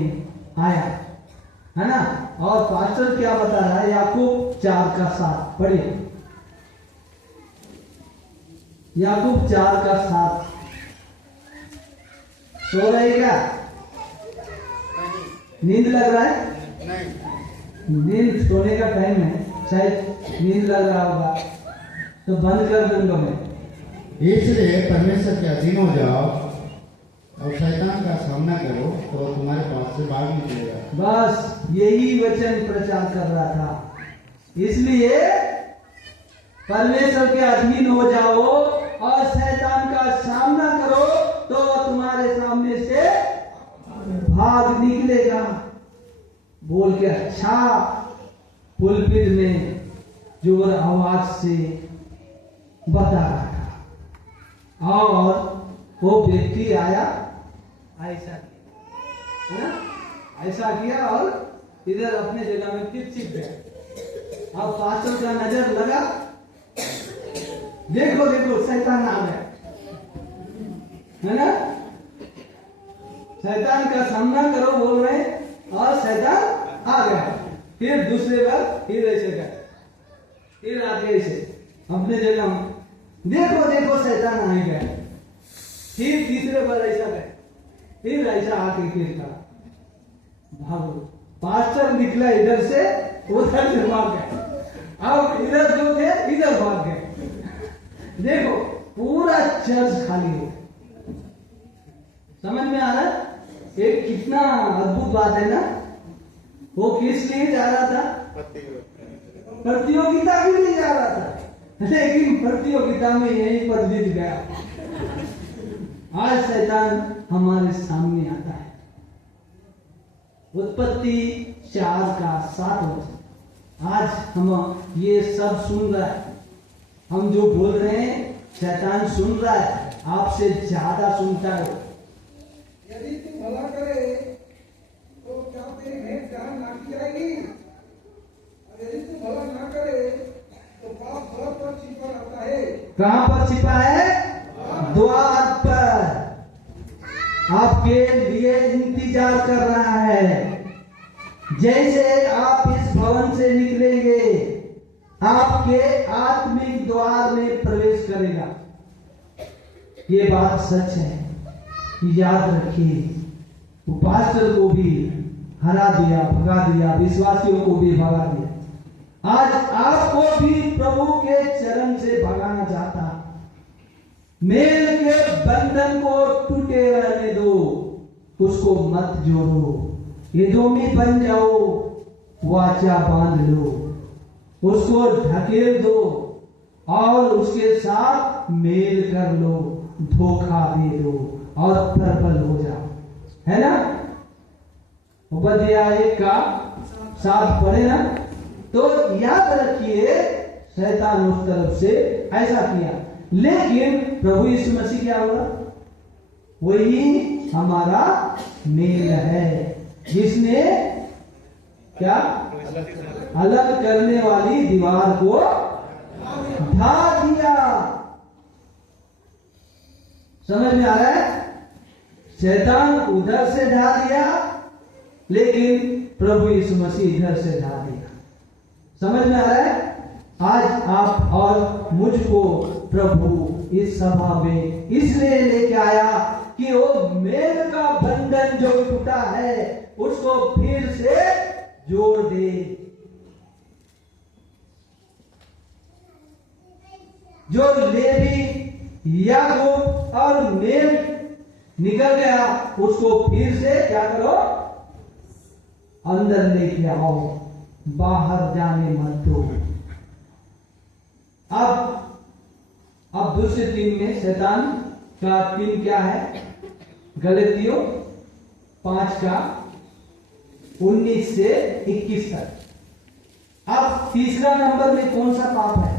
आया, है ना, और पास्टर क्या बता रहा है? याकूब 4:7 पढ़िए, याकूब 4:7। सो रहे क्या? नींद लग रहा है? नहीं, नींद सोने का टाइम है, शायद नींद लग रहा होगा तो बंद कर दूंगा मैं। इसलिए परमेश्वर के अधीन हो जाओ और शैतान का सामना करो तो तुम्हारे पास से भाग निकलेगा। बस यही वचन प्रचार कर रहा था। इसलिए परमेश्वर के अधीन हो जाओ और शैतान का सामना करो तो तुम्हारे सामने से भाग निकलेगा, बोल के अच्छा पुलपिट में जोर आवाज से बता रहा था। और वो व्यक्ति आया, ऐसा किया, है ना, ऐसा किया और इधर अपने जगह में फिर छिप गया। अब पास्टर का नजर लगा, देखो देखो शैतान आ गया, है ना, शैतान का सामना करो बोल रहे हैं और शैतान आ गया। फिर दूसरे बार फिर ऐसे गया, फिर आगे ऐसे अपने जगह में, देखो देखो शैतान आ गया। फिर तीसरे बार ऐसा गया, फिर ऐसा आके फिर कहा भागो। पास्टर निकला इधर से, उधर से भाग गया, अब इधर जो थे इधर भाग गए। देखो पूरा चर्च खाली हो, समझ में आ रहा है? एक कितना अद्भुत बात है ना। वो किस लिए जा रहा था? प्रतियोगिता के लिए जा रहा था, लेकिन प्रतियोगिता में यहीं पर जीत गया। आज शैतान हमारे सामने आता है। उत्पत्ति 4:7। आज हम ये सब सुन रहा है, हम जो बोल रहे हैं शैतान सुन रहा है, आपसे ज्यादा सुनता है। यदि तू भला करे तो क्या तेरी भेंट ग्रहण ना की जाएगी? और यदि तू भला ना करे तो पाप द्वार पर छिपा रहता है। कहां पर छिपा है? द्वार पर आपके लिए इंतजार कर रहा है। जैसे आप इस भवन से निकलेंगे, आपके आत्मिक द्वार में प्रवेश करेगा। ये बात सच है, याद रखिए। वो पास्टर को भी हरा दिया, भगा दिया, विश्वासियों को भी भगा दिया। आज आपको भी प्रभु के चरण से भगाना चाहता। मेल के बंधन को टूटे रहने दो, उसको मत जोड़ो। एदोमी बन जाओ, वाचा बांध लो, उसको ढकेल दो और उसके साथ मेल कर लो, धोखा दे दो और प्रबल हो जाओ, है ना। उपध्याय 1:7 पढ़े ना। तो याद रखिए शैतान उस तरफ से ऐसा किया, लेकिन प्रभु यीशु मसीह क्या हुआ? वही हमारा मेल है, जिसने क्या अलग करने वाली दीवार को ढा दिया। समझ में आ रहा है? शैतान उधर से ढा दिया, लेकिन प्रभु यीशु मसीह इधर से ला देगा। समझ में आ रहा है? आज आप और मुझको प्रभु इस सभा में इसलिए लेके आया कि वो मेल का बंधन जो टूटा है उसको फिर से जोड़ दे। जो लेवी याकूब और मेल निकल गया उसको फिर से क्या करो, अंदर लेके आओ, बाहर जाने मत दो। अब दूसरे टीम में शैतान का टीम क्या है? गलतियों 5 का 19 से 21 तक। अब तीसरा नंबर में कौन सा पाप है?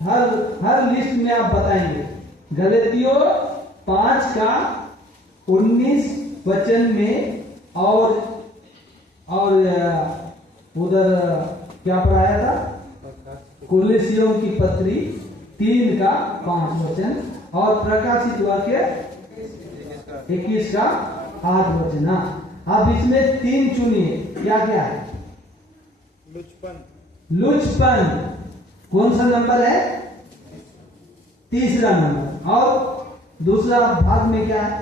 हर लिस्ट में आप बताएंगे। गलतियों 5 का 19 वचन में और उधर क्या पढ़ाया था? कुलसियों की पत्री 3 का 5 वचन और प्रकाशित वाक्य 21 का 8 वचन। अब इसमें 3 चुनिए, क्या क्या है? लुचपन कौन सा नंबर है? तीसरा नंबर। और दूसरा भाग में क्या है?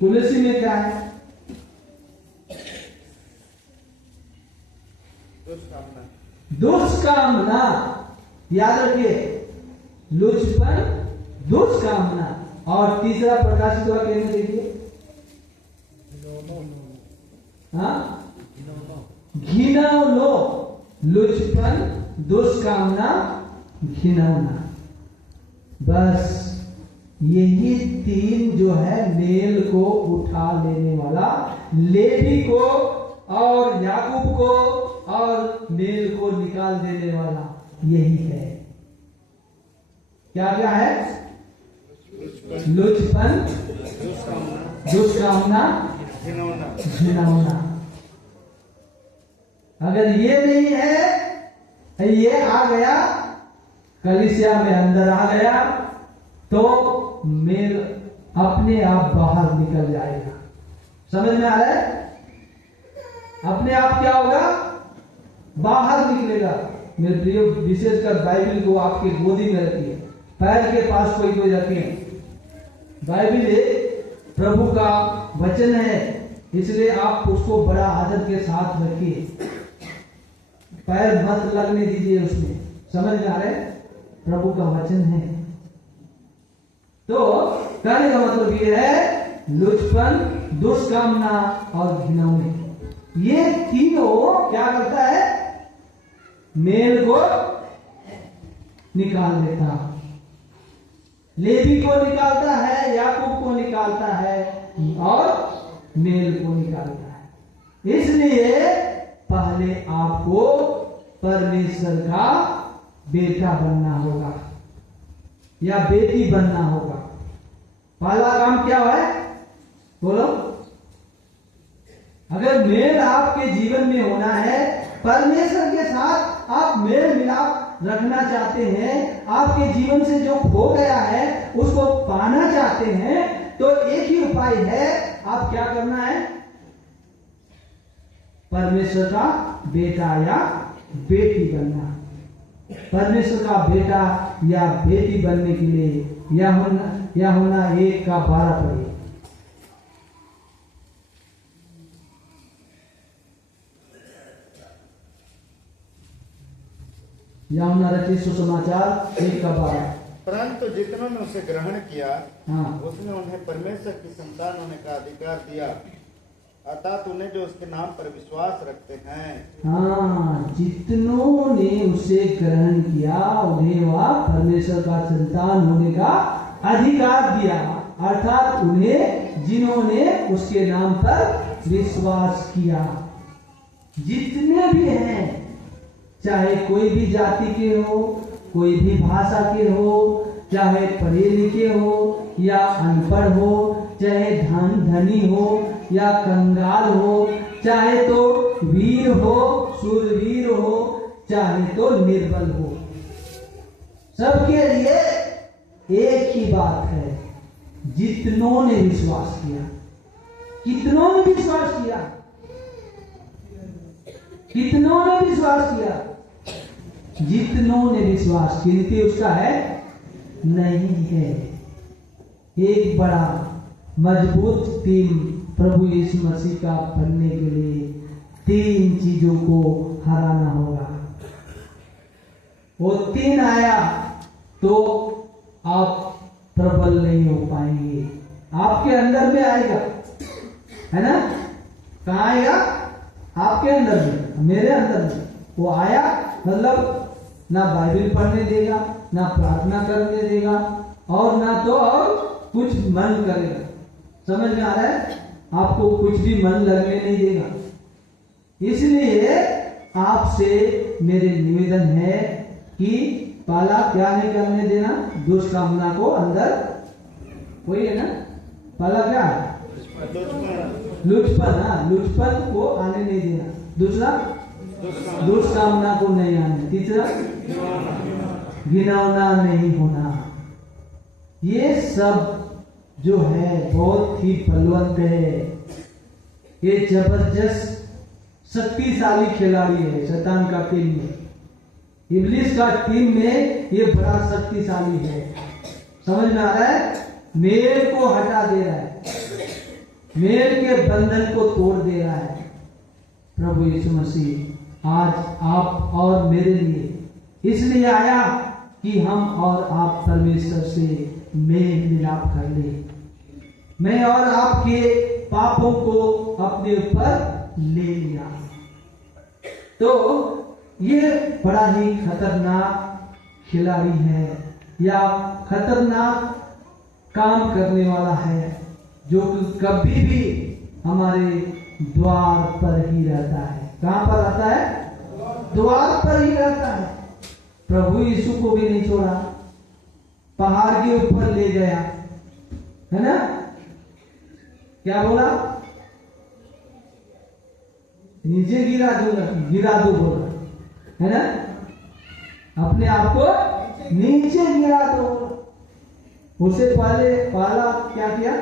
तुलसी में क्या है? दुष्कामना। याद रखिए, लुचपन, दुष्कामना। और तीसरा प्रकाशित वाक्य में देखिए, घिनौनो। लुचपन, दुष्कामना, घिनौना। बस यही 3 जो है मेल को उठा लेने वाला, लेवी को और याकूब को और मेल को निकाल देने वाला यही है। क्या क्या है? लुचपन, दुष्कामना, घिनौना। अगर ये नहीं है, ये आ गया कलीसिया में, अंदर आ गया, तो मेल अपने आप बाहर निकल जाएगा। समझ में आ रहा है? अपने आप क्या होगा? बाहर निकलेगा। मेरे प्रिय, विशेषकर बाइबल को आपके गोदी में रखिए, पैर के पास कोई रखिए। बाइबल एक प्रभु का वचन है, इसलिए आप उसको बड़ा आदर के साथ रखिए, पैर मत लगने दीजिए उसमें। समझ में आ रहा है? प्रभु का वचन है। तो कहने का मतलब ये है, लुचपन, दुष्कामना और घिनौने, ये तीनों क्या करता है? मेल को निकाल देता। लेवी को निकालता है, याकूब को निकालता है और मेल को निकालता है। इसलिए पहले आपको परमेश्वर का बेटा बनना होगा या बेटी बनना होगा। पहला काम क्या है? बोलो। अगर मेल आपके जीवन में होना है, परमेश्वर के साथ आप मेल मिलाप रखना चाहते हैं, आपके जीवन से जो खो गया है उसको पाना चाहते हैं, तो एक ही उपाय है, आप क्या करना है? परमेश्वर का बेटा या बेटी बनना। परमेश्वर का बेटा या बेटी बनने के लिए या होना 1 का 12 पढ़िए। यूहन्ना रचित सुसमाचार 1 का 12। परंतु जितनों ने उसे ग्रहण किया, हाँ, उसने उन्हें परमेश्वर की संतान होने का अधिकार दिया, अर्थात उन्हें जो उसके नाम पर विश्वास रखते हैं। हाँ, जितनों ने उसे ग्रहण किया उन्हें वह परमेश्वर का संतान होने का अधिकार दिया, अर्थात उन्हें जिन्होंने उसके नाम पर विश्वास किया। जितने भी हैं, चाहे कोई भी जाति के हो, कोई भी भाषा के हो, चाहे पढ़े लिखे हो या अनपढ़ हो, चाहे धनी हो या कंगाल हो, चाहे तो वीर हो, शूरवीर हो, चाहे तो निर्बल हो, सबके लिए एक ही बात है, जितनों ने विश्वास किया। कितनों ने विश्वास किया? कितनों ने विश्वास किया? जितनों ने विश्वास, गिनती उसका है नहीं है। एक बड़ा मजबूत टीम प्रभु यीशु मसीह का बनने के लिए 3 चीजों को हराना होगा। वो 3 आया तो आप प्रबल नहीं हो पाएंगे। आपके अंदर में आएगा, है ना? कहाँ आएगा? आपके अंदर में, मेरे अंदर में। वो आया मतलब ना बाइबल पढ़ने देगा, ना प्रार्थना करने देगा, और ना तो और कुछ मन करेगा। समझ में आ रहा है? आपको कुछ भी मन लगने नहीं देगा। इसलिए आपसे मेरे निवेदन है कि पहला क्या नहीं करने देना, दुष्ट कामना को अंदर, वही है ना? पहला क्या है? लुचपन। हाँ, लुचपन को आने नहीं देना। दूसरा, दुष्ट कामना को नहीं आने। तीसरा, घिनौना नहीं होना। ये सब जो है बहुत ही बलवंत है। ये जबरदस्त शक्तिशाली खिलाड़ी है शैतान का टीम में। इब्लिस का टीम में ये बड़ा शक्तिशाली है। समझ में आ रहा है? मेल को हटा दे रहा है, मेल के बंधन को तोड़ दे रहा है। प्रभु यीशु मसीह आज आप और मेरे लिए इसलिए आया कि हम और आप परमेश्वर से मेल मिलाप कर ले। मैं और आपके पापों को अपने ऊपर ले लिया। तो ये बड़ा ही खतरनाक खिलाड़ी है, या खतरनाक काम करने वाला है, जो कभी भी हमारे द्वार पर ही रहता है। कहां पर रहता है? द्वार पर ही रहता है। प्रभु यीशु को भी नहीं छोड़ा, पहाड़ के ऊपर ले गया, है ना? क्या बोला? नीचे गिरा दो बोला, है ना? अपने आप को नीचे गिरा दो। उसे पहला क्या किया?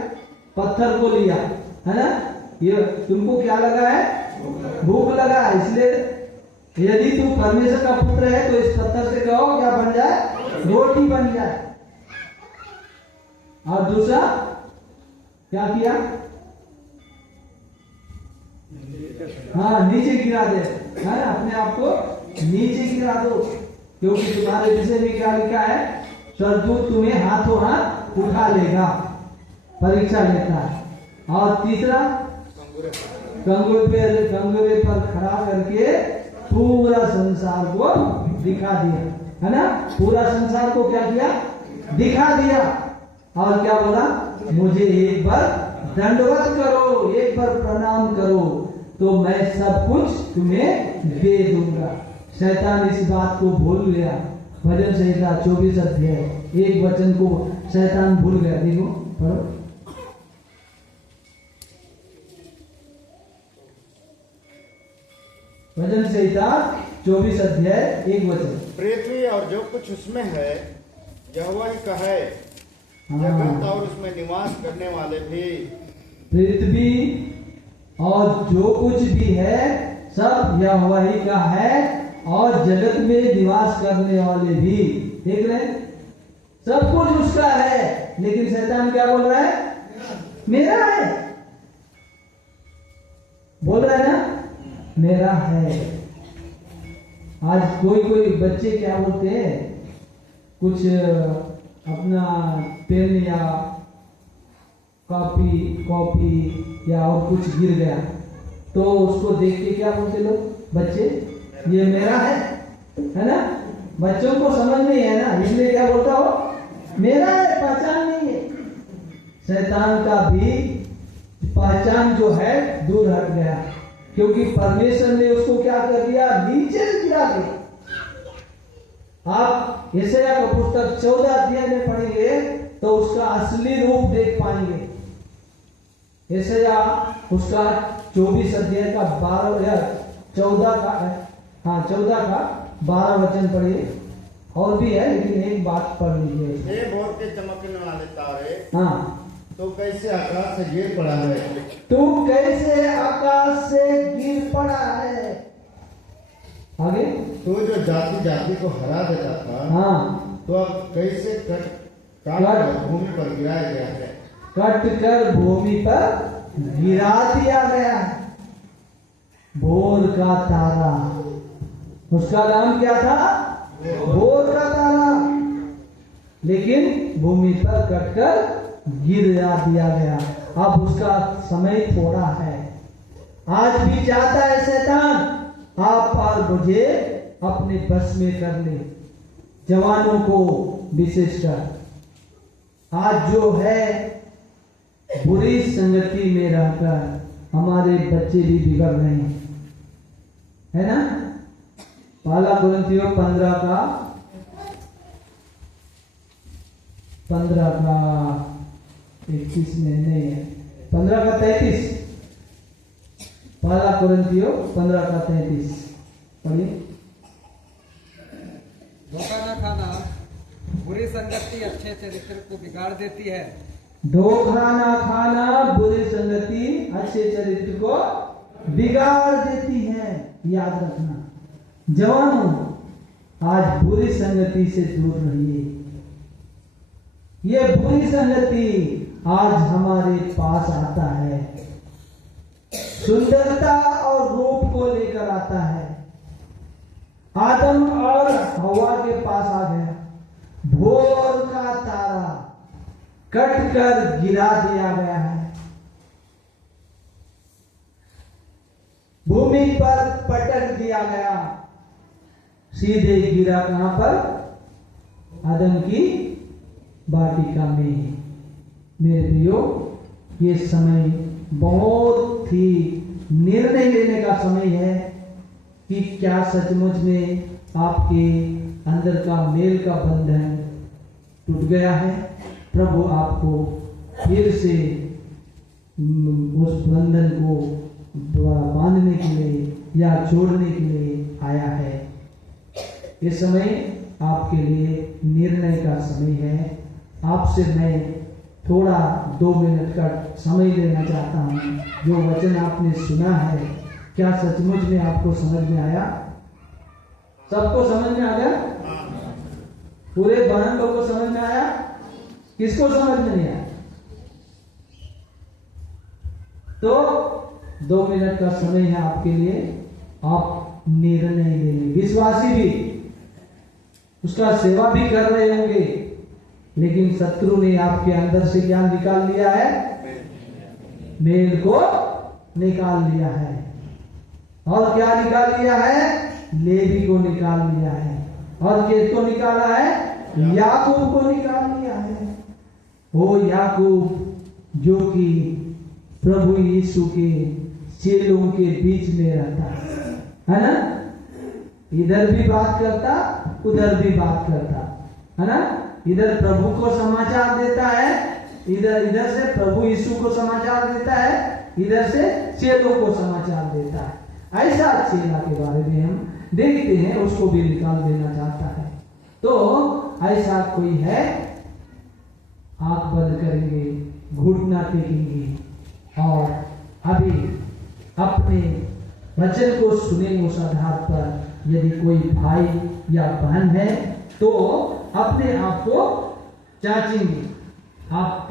पत्थर को लिया, है ना? ये तुमको क्या लगा है? भूख लगा है, इसलिए यदि तू परमेश्वर का पुत्र है तो इस पत्थर से कहो क्या बन जाए? रोटी बन जाए। और दूसरा क्या किया? हाँ, नीचे गिरा दे, है ना? अपने आप को नीचे गिरा दो, क्योंकि तुम्हारे विषय में क्या लिखा है? स्वर्गदूत तुम्हें हाथों हाथ उठा लेगा। परीक्षा लेता है। और तीसरा, कंगोरे पर खड़ा करके पूरा संसार को दिखा दिया, है ना? पूरा संसार को क्या किया? दिखा दिया। और क्या बोला? मुझे एक बार दंडवत करो, एक बार प्रणाम करो, तो मैं सब कुछ तुम्हें दे दूंगा। शैतान इस बात को भूल गया। भजन संहिता 24 अध्याय 1 वचन को शैतान भूल गया। देखो, पढ़ो। भजन संहिता 24 अध्याय 1 वचन। पृथ्वी और जो कुछ उसमें है यहोवा ही का है, हाँ। जगत और उसमें निवास करने वाले भी। पृथ्वी और जो कुछ भी है सब यहोवा ही का है, और जगत में निवास करने वाले भी। देख रहे हैं? सब कुछ उसका है, लेकिन शैतान क्या बोल रहा है? मेरा है। बोल रहा है ना, मेरा है। आज कोई बच्चे क्या बोलते हैं? कुछ अपना पेन या कॉपी या और कुछ गिर गया तो उसको देख के क्या बोलते लोग? बच्चे, ये मेरा है ना? बच्चों को समझ नहीं है ना, इसलिए क्या बोलता हो? मेरा है, पहचान नहीं है। शैतान का भी पहचान जो है दूर हट गया, क्योंकि परमेश्वर ने उसको क्या कर दिया? नीचे गिरा दिया। आप यशायाह का पुस्तक 14 अध्याय में पढ़ेंगे तो उसका असली रूप देख पाएंगे। यशायाह उसका 24 अध्याय का 12 या 14 का 12 वचन पढ़िए। और भी है, लेकिन एक बात पढ़ लीजिए। हे भोर के चमकने वाले तारे, हाँ, तो कैसे आकाश से गिर पड़ा है। तू कैसे आकाश से गिर पड़ा है। आगे तो जो जाति जाति को हरा देता था, हाँ, तो अब कैसे काट भूमि पर गिराया गया है। कट कर भूमि पर गिरा दिया गया। भोर का तारा, उसका नाम क्या था? भोर का तारा, लेकिन भूमि पर कटकर गिरा दिया गया। अब उसका समय थोड़ा है। आज भी चाहता है शैतान आप और मुझे अपने बस में कर ले, जवानों को विशेषकर। आज जो है बुरी संगति में रहकर हमारे बच्चे भी बिगड़ रहे हैं, है ना। पहला कुरिन्थियों 15 का 21 में नहीं है, 15 का 33। पहला कुरिन्थियों 15 का 33 पढ़िए। धोखा न खाना बुरी संगति अच्छे चरित्र को बिगाड़ देती है। धोखा ना खाना बुरी संगति अच्छे चरित्र को बिगाड़ देती है। याद रखना जवानों, आज बुरी संगति से दूर रहिए। ये बुरी संगति आज हमारे पास आता है, सुंदरता और रूप को लेकर आता है। आदम और हवा के पास आ गया, भोर का तारा कट कर गिरा दिया गया है, भूमि पर पटक दिया गया। सीधे गिरा कहां पर? आदम की वाटिका में। मेरे प्रियो, ये समय बहुत ही निर्णय लेने का समय है कि क्या सचमुच में आपके अंदर का मेल का बंधन टूट गया है। प्रभु आपको फिर से उस बंधन को बांधने के लिए या जोड़ने के लिए आया है। ये समय आपके लिए निर्णय का समय है। आपसे मैं थोड़ा 2 मिनट का समय लेना चाहता हूँ। जो वचन आपने सुना है, क्या सचमुच में आपको समझ में आया? सबको समझ में आ गया? पूरे बहन लोग को समझ में आया? किसको समझ में नहीं आया? तो 2 मिनट का समय है आपके लिए। आप निर्णय लेंगे। विश्वासी भी उसका सेवा भी कर रहे होंगे, लेकिन शत्रु ने आपके अंदर से क्या निकाल लिया है? मेल को निकाल लिया है। और क्या निकाल लिया है? लेवी को निकाल लिया है। और किसको निकाला है? याकूब को निकाल लिया है। वो याकूब जो कि प्रभु यीशु के चेलों के बीच में रहता है ना, इधर भी बात करता, उधर भी बात करता, है ना। इधर प्रभु को समाचार देता है, इधर से प्रभु यीशु को समाचार देता है, इधर से चेलों को समाचार देता है। ऐसा चेला के बारे में हम देखते हैं, उसको भी निकाल देना चाहता है। तो ऐसा कोई है? आंख बंद करेंगे, घुटना टेकेंगे और अभी अपने वचन को सुनेंगे। उस आधार पर यदि कोई भाई या बहन है तो अपने आप को जांचेंगे। आप